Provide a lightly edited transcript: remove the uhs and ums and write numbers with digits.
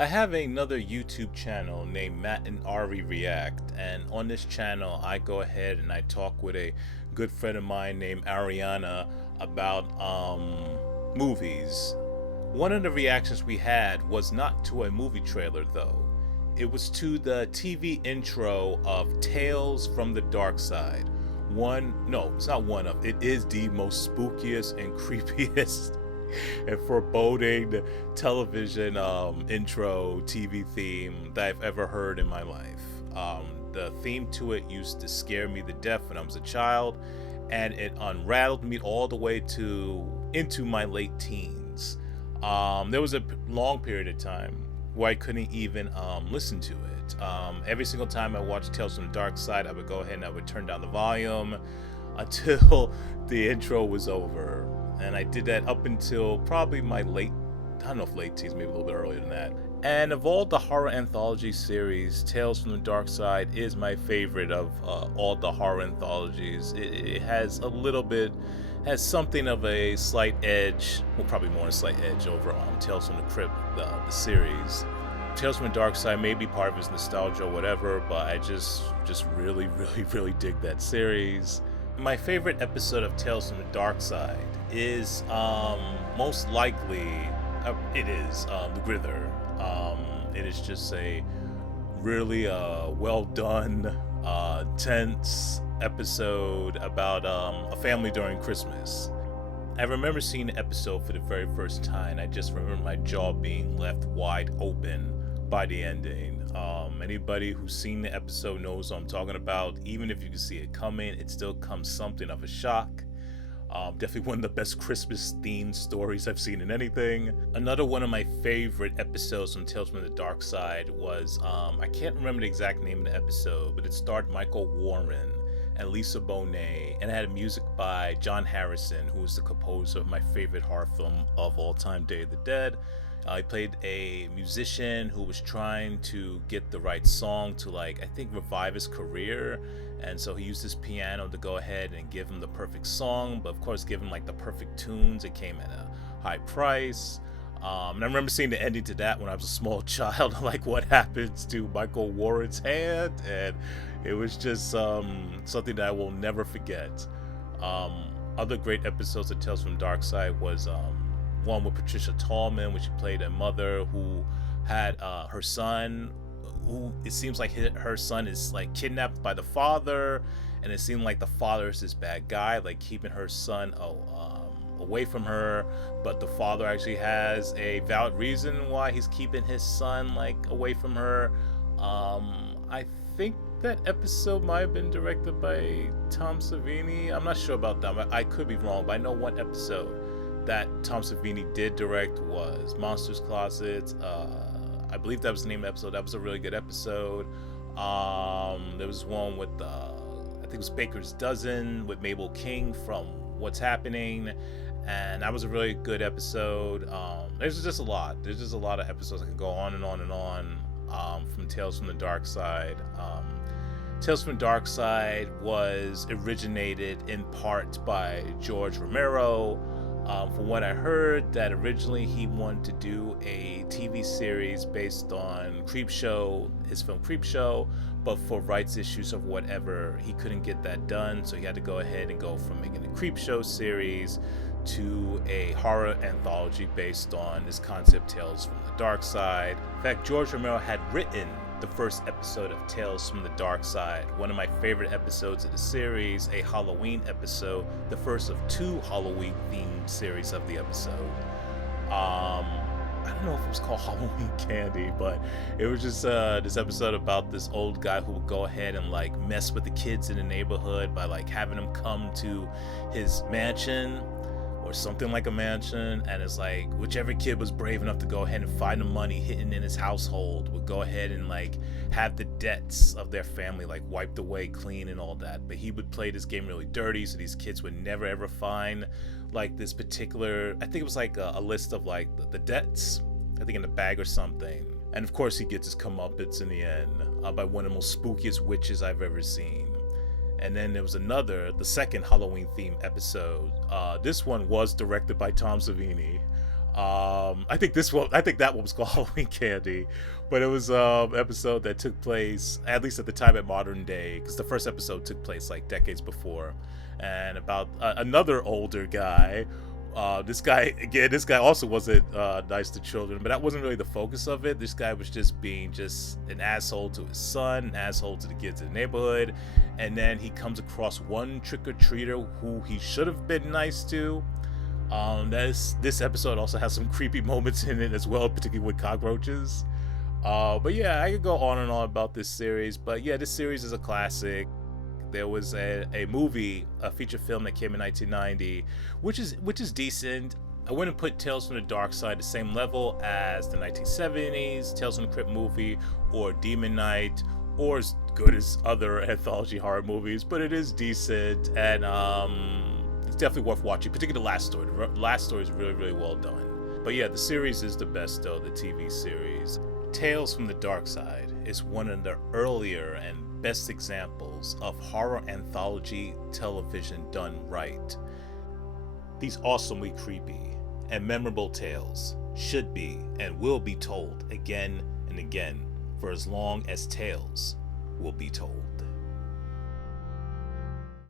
I have another YouTube channel named Matt and Ari React, and on this channel I go ahead and I talk with a good friend of mine named Ariana about movies. One of the reactions we had was not to a movie trailer though. It was to the TV intro of Tales from the Darkside. No, it's not one of, it is the most spookiest and creepiest and foreboding television intro TV theme that I've ever heard in my life. The theme to it used to scare me to death when I was a child, and it unrattled me all the way to into my late teens. There was a long period of time where I couldn't even listen to it. Every single time I watched Tales from the Dark Side, I would go ahead and I would turn down the volume until the intro was over. And I did that up until probably my late teens, maybe a little bit earlier than that. And of all the horror anthology series, Tales from the Dark Side is my favorite of all the horror anthologies. It has has something of a slight edge, well, probably more a slight edge over Tales from the Crypt, the series. Tales from the Dark Side may be part of his nostalgia or whatever, but I just really dig that series. My favorite episode of Tales from the Dark Side is most likely the Grither. It is just a really well done, tense episode about a family during Christmas. I remember seeing the episode for the very first time. I just remember my jaw being left wide open by the ending. Anybody who's seen the episode knows what I'm talking about. Even if you can see it coming, it still comes something of a shock. Definitely one of the best Christmas themed stories I've seen in anything. Another one of my favorite episodes from Tales from the Dark Side was, I can't remember the exact name of the episode, but it starred Michael Warren and Lisa Bonet, and it had music by John Harrison, who was the composer of my favorite horror film of all time, Day of the Dead. He played a musician who was trying to get the right song to, I think, revive his career. And so he used his piano to go ahead and give him the perfect song, but of course give him the perfect tunes. It came at a high price. And I remember seeing the ending to that when I was a small child, what happens to Michael Warren's hand. And it was just something that I will never forget. Other great episodes of Tales from Dark Side was one with Patricia Tallman, which she played a mother who had her son, who it seems like her son is kidnapped by the father, and it seemed like the father is this bad guy, keeping her son away from her, but the father actually has a valid reason why he's keeping his son away from her. I think that episode might have been directed by Tom Savini. I'm not sure about that. I could be wrong, but I know one episode that Tom Savini did direct was Monsters Closet. I believe that was the name of the episode. That was a really good episode. There was one with I think it was Baker's Dozen with Mabel King from What's Happening, and that was a really good episode. There's just a lot. There's just a lot of episodes that can go on and on and on from Tales from the Dark Side. Tales from the Dark Side was originated in part by George Romero. From what I heard, that originally he wanted to do a TV series based on Creepshow, his film Creepshow, but for rights issues of whatever, he couldn't get that done, so he had to go ahead and go from making a Creepshow series to a horror anthology based on this concept, Tales from the Dark Side. In fact, George Romero had written the first episode of Tales from the Dark Side, one of my favorite episodes of the series, a Halloween episode, the first of two Halloween themed series of the episode. I don't know if it was called Halloween Candy, but it was just this episode about this old guy who would go ahead and mess with the kids in the neighborhood by having them come to his mansion or something like a mansion, and it's whichever kid was brave enough to go ahead and find the money hidden in his household would go ahead and have the debts of their family wiped away clean and all that. But he would play this game really dirty, so these kids would never ever find this particular, I think it was a list of the debts, I think in a bag or something. And of course he gets his comeuppance in the end by one of the most spookiest witches I've ever seen. And then there was the second Halloween themed episode. This one was directed by Tom Savini. I think that one was called Halloween Candy, but it was episode that took place at least at the time at modern day, because the first episode took place like decades before, and about another older guy. This guy also wasn't nice to children, but that wasn't really the focus of it. This guy was just being just an asshole to his son, an asshole to the kids in the neighborhood, and then he comes across one trick-or-treater who he should have been nice to. This episode also has some creepy moments in it as well, particularly with cockroaches. But yeah, I could go on and on about this series, but yeah, this series is a classic. There was a movie, a feature film that came in 1990, which is decent. I wouldn't put Tales from the Darkside the same level as the 1970s Tales from the Crypt movie or Demon Knight, or as good as other anthology horror movies, but it is decent, and it's definitely worth watching, particularly the last story. The last story is really, really well done. But yeah, the series is the best though, the TV series. Tales from the Darkside is one of the earlier and best examples of horror anthology television done right. These awesomely creepy and memorable tales should be and will be told again and again for as long as tales will be told.